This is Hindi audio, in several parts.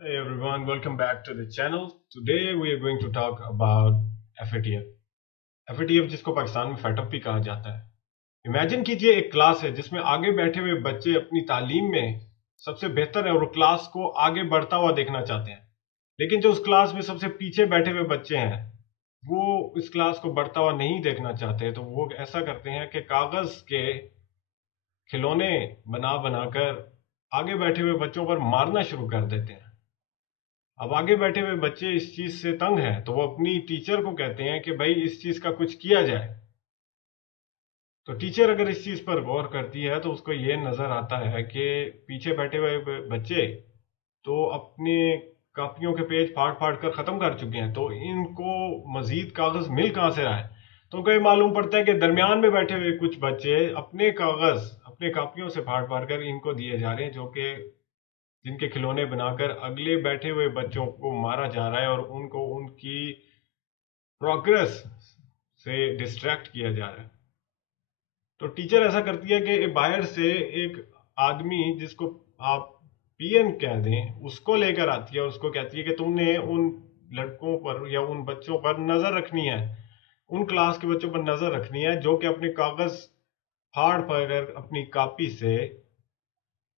Hey everyone, welcome back to the channel. Today we are going to talk about FATF. FATF जिसको पाकिस्तान में फैटअप भी कहा जाता है। इमेजिन कीजिए एक क्लास है जिसमें आगे बैठे हुए बच्चे अपनी तालीम में सबसे बेहतर है और क्लास को आगे बढ़ता हुआ देखना चाहते हैं, लेकिन जो उस क्लास में सबसे पीछे बैठे हुए बच्चे हैं वो इस क्लास को बढ़ता हुआ नहीं देखना चाहते, तो वो ऐसा करते हैं कि कागज के खिलौने बना बनाकर आगे बैठे हुए बच्चों पर मारना शुरू कर देते हैं। अब आगे बैठे हुए बच्चे इस चीज से तंग हैं तो वो अपनी टीचर को कहते हैं कि भाई इस चीज का कुछ किया जाए। तो टीचर अगर इस चीज पर गौर करती है तो उसको ये नजर आता है कि पीछे बैठे हुए बच्चे तो अपने कापियों के पेज फाड़ फाड़ कर खत्म कर चुके हैं, तो इनको मजीद कागज मिल कहाँ से रहा है। तो उनको ये मालूम पड़ता है कि दरमियान में बैठे हुए कुछ बच्चे अपने कागज अपने कापियों से फाड़ फाड़ कर इनको दिए जा रहे हैं, जो कि जिनके खिलौने बनाकर अगले बैठे हुए बच्चों को मारा जा रहा है और उनको उनकी प्रोग्रेस से डिस्ट्रैक्ट किया जा रहा है। तो टीचर ऐसा करती है कि बाहर से एक आदमी जिसको आप पीएन कह दें उसको लेकर आती है और उसको कहती है कि तुमने उन लड़कों पर या उन बच्चों पर नजर रखनी है, उन क्लास के बच्चों पर नजर रखनी है जो कि अपने कागज फाड़ फाड़ कर अपनी कॉपी से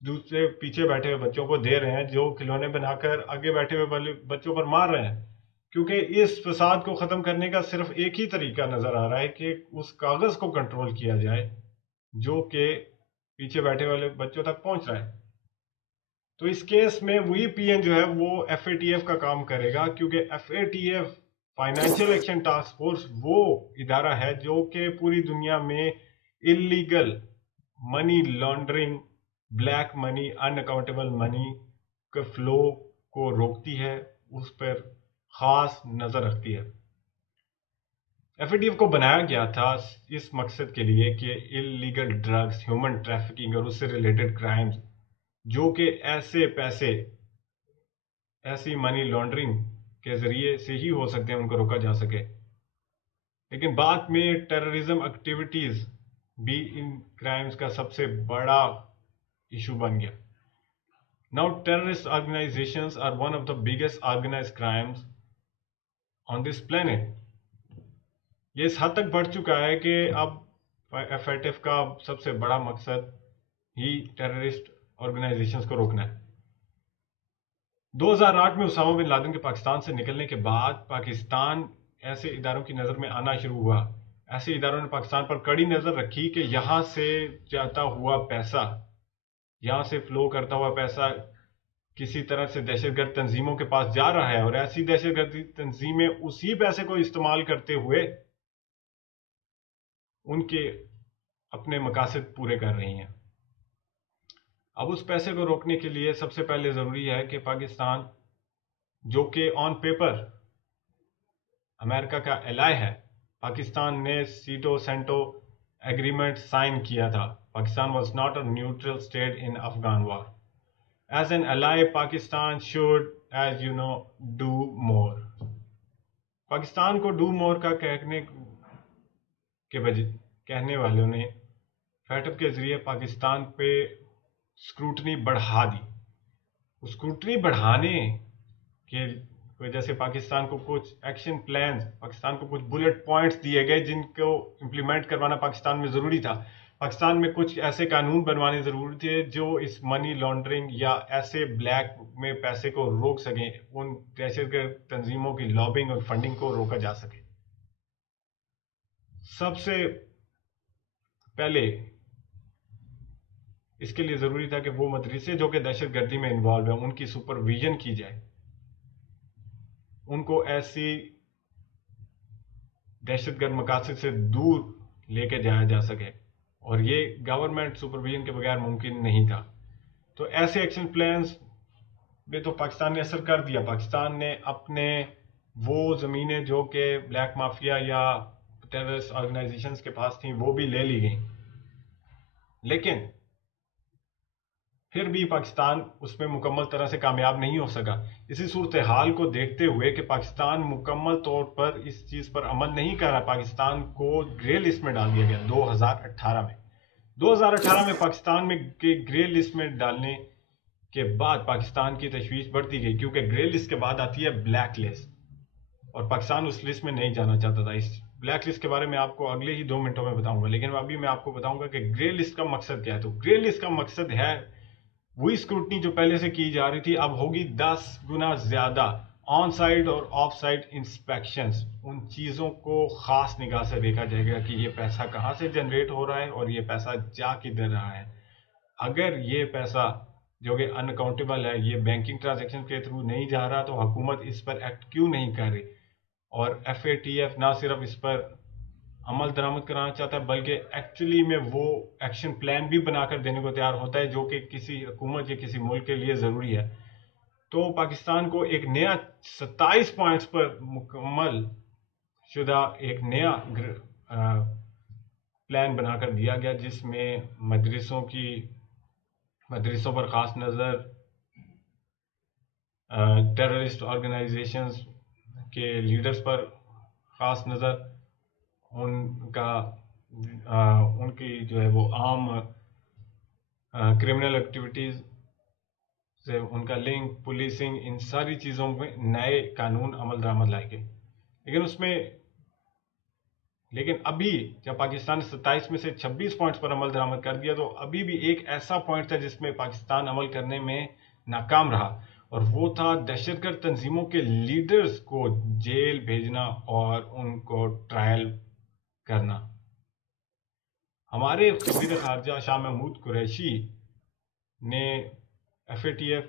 दूसरे पीछे बैठे हुए बच्चों को दे रहे हैं, जो खिलौने बनाकर आगे बैठे हुए बच्चों पर मार रहे हैं। क्योंकि इस फसाद को खत्म करने का सिर्फ एक ही तरीका नजर आ रहा है कि उस कागज को कंट्रोल किया जाए जो कि पीछे बैठे वाले बच्चों तक पहुंच रहा है। तो इस केस में वही पीएन जो है वो एफएटीएफ का काम करेगा, क्योंकि FATF financial action task force वो इदारा है जो कि पूरी दुनिया में illegal money laundering, black money, unaccountable money के फ्लो को रोकती है, उस पर खास नजर रखती है। एफएटीएफ को बनाया गया था इस मकसद के लिए कि इलीगल ड्रग्स, ह्यूमन ट्रैफिकिंग और उससे रिलेटेड क्राइम्स जो कि ऐसे पैसे, ऐसी मनी लॉन्ड्रिंग के जरिए से ही हो सकते हैं, उनको रोका जा सके। लेकिन बाद में टेररिज्म एक्टिविटीज भी इन क्राइम्स का सबसे बड़ा इशू बन गया। Now terrorist organisations are one of the biggest organised crimes on this planet. ये इस हद तक बढ़ चुका है कि अब एफएटीएफ का सबसे बड़ा मकसद ही टेररिस्ट ऑर्गेनाइजेशंस को रोकना है। 2008 में उसामा बिन लादेन के पाकिस्तान से निकलने के बाद पाकिस्तान ऐसे इदारों की नज़र में आना शुरू हुआ। ऐसे इदारों ने पाकिस्तान पर कड़ी नज़र रखी कि यहाँ से जाता हुआ पैसा, यहाँ से फ्लो करता हुआ पैसा किसी तरह से दहशतगर्द तंजीमों के पास जा रहा है और ऐसी दहशतगर्द तंजीमें उसी पैसे को इस्तेमाल करते हुए उनके अपने मकासद पूरे कर रही हैं। अब उस पैसे को रोकने के लिए सबसे पहले ज़रूरी है कि पाकिस्तान, जो कि ऑन पेपर अमेरिका का एलाय है, पाकिस्तान ने सीटो सेंटो एग्रीमेंट साइन किया था। Pakistan was not a neutral state in Afghan war. As an ally Pakistan should, as you know, do more. Pakistan को डू मोर का के बजाय कहने वालों ने फैटअप के जरिए पाकिस्तान पे स्क्रूटनी बढ़ा दी। उस स्क्रूटनी बढ़ाने के वजह से पाकिस्तान को कुछ एक्शन प्लान्स, पाकिस्तान को कुछ बुलेट पॉइंट्स दिए गए जिनको इम्प्लीमेंट करवाना पाकिस्तान में ज़रूरी था। पाकिस्तान में कुछ ऐसे कानून बनवाने ज़रूरी थे जो इस मनी लॉन्ड्रिंग या ऐसे ब्लैक में पैसे को रोक सकें, उन दहशतगर्द तंजीमों की लॉबिंग और फंडिंग को रोका जा सके। सबसे पहले इसके लिए ज़रूरी था कि वो मदरसे जो कि दहशतगर्दी में इन्वॉल्व है उनकी सुपरविजन की जाए, उनको ऐसी दहशतगर्द मकासद से दूर लेके जाया जा सके, और ये गवर्नमेंट सुपरविजन के बगैर मुमकिन नहीं था। तो ऐसे एक्शन प्लान्स में तो पाकिस्तान ने असर कर दिया। पाकिस्तान ने अपने वो ज़मीनें जो कि ब्लैक माफिया या टेररिस्ट ऑर्गेनाइजेशंस के पास थी वो भी ले ली गई, लेकिन फिर भी पाकिस्तान उसमें मुकम्मल तरह से कामयाब नहीं हो सका। इसी सूरत हाल को देखते हुए कि पाकिस्तान मुकम्मल तौर पर इस चीज़ पर अमल नहीं कर रहा, पाकिस्तान को ग्रे लिस्ट में डाल दिया गया 2018 में। 2018 में पाकिस्तान में ग्रे लिस्ट में डालने के बाद पाकिस्तान की तशवीश बढ़ती गई, क्योंकि ग्रे लिस्ट के बाद आती है ब्लैक लिस्ट, और पाकिस्तान उस लिस्ट में नहीं जाना चाहता था। इस ब्लैक लिस्ट के बारे में आपको अगले ही 2 मिनटों में बताऊंगा, लेकिन अभी मैं आपको बताऊंगा कि ग्रे लिस्ट का मकसद क्या है। तो ग्रे लिस्ट का मकसद है वही स्क्रूटनी जो पहले से की जा रही थी, अब होगी 10 गुना ज्यादा। ऑन साइड और ऑफ साइड इंस्पेक्शंस, उन चीजों को खास निगाह से देखा जाएगा कि ये पैसा कहाँ से जनरेट हो रहा है और ये पैसा जा किधर रहा है। अगर ये पैसा जो कि अनअकाउंटेबल है, ये बैंकिंग ट्रांजैक्शन के थ्रू नहीं जा रहा, तो हुकूमत इस पर एक्ट क्यों नहीं कर रही। और FATF ना सिर्फ इस पर अमल दरामद कराना चाहता है, बल्कि एक्चुअली में वो एक्शन प्लान भी बनाकर देने को तैयार होता है, जो कि किसी हुकूमत या किसी मुल्क के लिए ज़रूरी है। तो पाकिस्तान को एक नया 27 पॉइंट्स पर मुकम्मल शुदा एक नया प्लान बनाकर दिया गया, जिसमें मदरसों पर ख़ास नज़र, टेररिस्ट ऑर्गेनाइजेशंस के लीडर्स पर ख़ास नज़र, उनकी जो है वो आम क्रिमिनल एक्टिविटीज़ से उनका लिंक, पुलिसिंग, इन सारी चीज़ों में नए कानून अमल दरामद लाए गए। लेकिन अभी जब पाकिस्तान ने 27 में से 26 पॉइंट्स पर अमल दरामद कर दिया, तो अभी भी एक ऐसा पॉइंट था जिसमें पाकिस्तान अमल करने में नाकाम रहा, और वो था दहशतगर्द तंजीमों के लीडर्स को जेल भेजना और उनको ट्रायल करना। हमारे वज़ीर ख़ारजा शाह महमूद कुरैशी ने FATF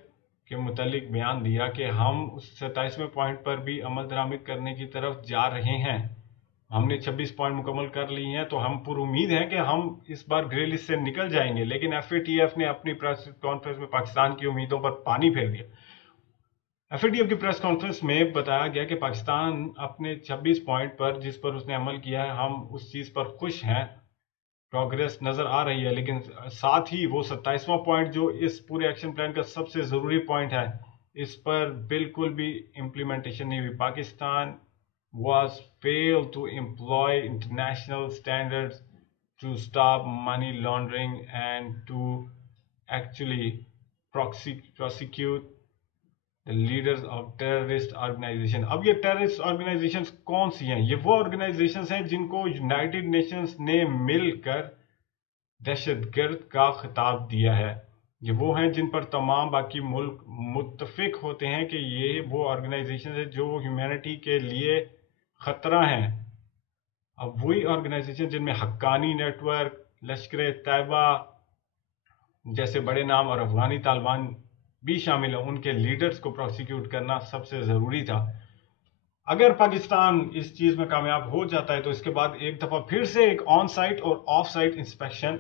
के मुतालिक बयान दिया कि हम उस 27वें पॉइंट पर भी अमल दरामद करने की तरफ जा रहे हैं। हमने 26 पॉइंट मुकम्मल कर लिए हैं, तो हम पूरी उम्मीद है कि हम इस बार ग्रे लिस्ट से निकल जाएंगे। लेकिन FATF ने अपनी प्रेस कॉन्फ्रेंस में पाकिस्तान की उम्मीदों पर पानी फेर दिया। FATF की प्रेस कॉन्फ्रेंस में बताया गया कि पाकिस्तान अपने 26 पॉइंट पर, जिस पर उसने अमल किया है, हम उस चीज़ पर खुश हैं, प्रोग्रेस नज़र आ रही है। लेकिन साथ ही वो 27वां पॉइंट जो इस पूरे एक्शन प्लान का सबसे ज़रूरी पॉइंट है, इस पर बिल्कुल भी इम्प्लीमेंटेशन नहीं हुई। Pakistan was failed to employ international standards to stop money laundering and to actually prosecute the leaders of terrorist organization। अब ये टेररिस्ट ऑर्गेनाइजेशंस कौन सी हैं? ये वो ऑर्गेनाइजेशंस हैं जिनको यूनाइटेड नेशंस ने मिलकर दहशतगर्द का खिताब दिया है। ये वो हैं जिन पर तमाम बाकी मुल्क मुत्तफिक होते हैं कि ये वो ऑर्गेनाइजेशन है जो ह्यूमैनिटी के लिए खतरा हैं। अब वही ऑर्गेनाइजेशन जिनमें हक्कानी नेटवर्क, लश्कर तैयबा जैसे बड़े नाम और अफगानी तालिबान भी शामिल हैं, उनके लीडर्स को प्रोसिक्यूट करना सबसे ज़रूरी था। अगर पाकिस्तान इस चीज़ में कामयाब हो जाता है, तो इसके बाद एक दफ़ा फिर से एक ऑन साइट और ऑफ साइट इंस्पेक्शन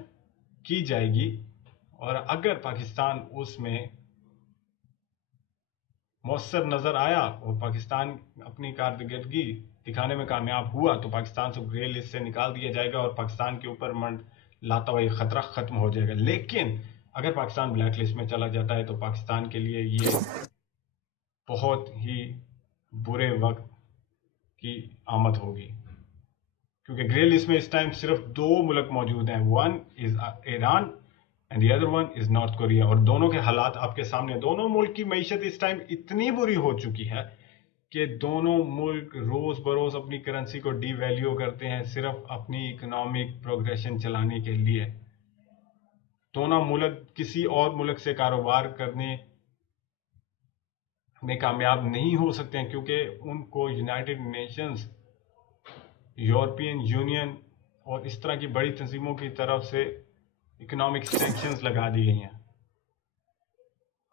की जाएगी, और अगर पाकिस्तान उसमें मौसर नज़र आया और पाकिस्तान अपनी कारकर्दगी दिखाने में कामयाब हुआ, तो पाकिस्तान से ग्रे लिस्ट से निकाल दिया जाएगा और पाकिस्तान के ऊपर लाता हुआ खतरा ख़त्म हो जाएगा। लेकिन अगर पाकिस्तान ब्लैक लिस्ट में चला जाता है, तो पाकिस्तान के लिए ये बहुत ही बुरे वक्त की आमद होगी, क्योंकि ग्रे लिस्ट में इस टाइम सिर्फ 2 मुल्क मौजूद हैं। One is Iran and the other one is north Korea, और दोनों के हालात आपके सामने। दोनों मुल्क की मईशत इस टाइम इतनी बुरी हो चुकी है कि दोनों मुल्क रोज बरोज अपनी करेंसी को डीवैल्यू करते हैं, सिर्फ अपनी इकोनॉमिक प्रोग्रेशन चलाने के लिए। दोनों मुल्क किसी और मुल्क से कारोबार करने में कामयाब नहीं हो सकते हैं, क्योंकि उनको यूनाइटेड नेशंस, यूरोपियन यूनियन और इस तरह की बड़ी तंजीमों की तरफ से इकोनॉमिक सैंक्शंस लगा दी गई हैं।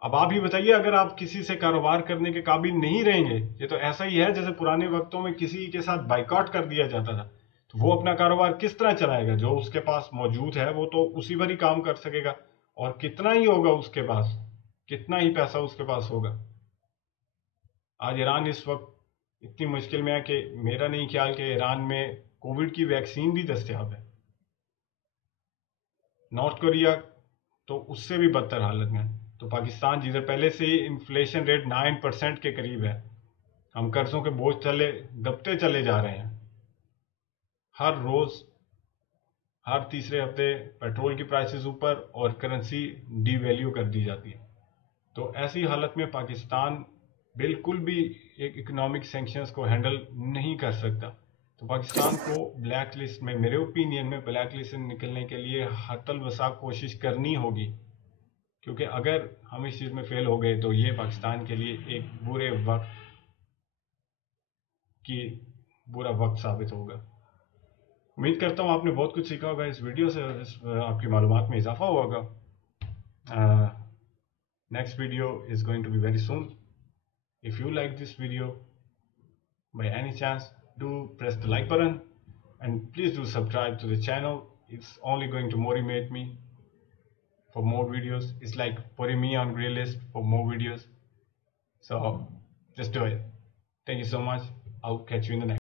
अब आप ही बताइए, अगर आप किसी से कारोबार करने के काबिल नहीं रहेंगे, ये तो ऐसा ही है जैसे पुराने वक्तों में किसी के साथ बाइकआउट कर दिया जाता था, तो वो अपना कारोबार किस तरह चलाएगा? जो उसके पास मौजूद है वो तो उसी पर ही काम कर सकेगा, और कितना ही होगा उसके पास, कितना ही पैसा उसके पास होगा। आज ईरान इस वक्त इतनी मुश्किल में है कि मेरा नहीं ख्याल कि ईरान में कोविड की वैक्सीन भी दस्तयाब है। नॉर्थ कोरिया तो उससे भी बदतर हालत में है। तो पाकिस्तान जिधर पहले से ही इन्फ्लेशन रेट 9% के करीब है, हम कर्जों के बोझ तले दबते चले जा रहे हैं। हर रोज, हर तीसरे हफ्ते पेट्रोल की प्राइसेस ऊपर और करेंसी डीवैल्यू कर दी जाती है। तो ऐसी हालत में पाकिस्तान बिल्कुल भी एक इकोनॉमिक सैंक्शंस को हैंडल नहीं कर सकता। तो पाकिस्तान को ब्लैक लिस्ट में, मेरे ओपिनियन में, ब्लैक लिस्ट से निकलने के लिए हतल वसा कोशिश करनी होगी, क्योंकि अगर हम इस चीज़ में फेल हो गए तो ये पाकिस्तान के लिए एक बुरा वक्त साबित होगा। उम्मीद करता हूँ आपने बहुत कुछ सीखा होगा इस वीडियो से, और आपकी मालूमात में इजाफा हुआ होगा। Next video is going to be very soon. If you like this video, by any chance, do press the like button and please do subscribe to the channel. It's only going to motivate me for more videos. It's like putting me on grey list for more videos. So just do it. Thank you so much. I'll catch you in the next.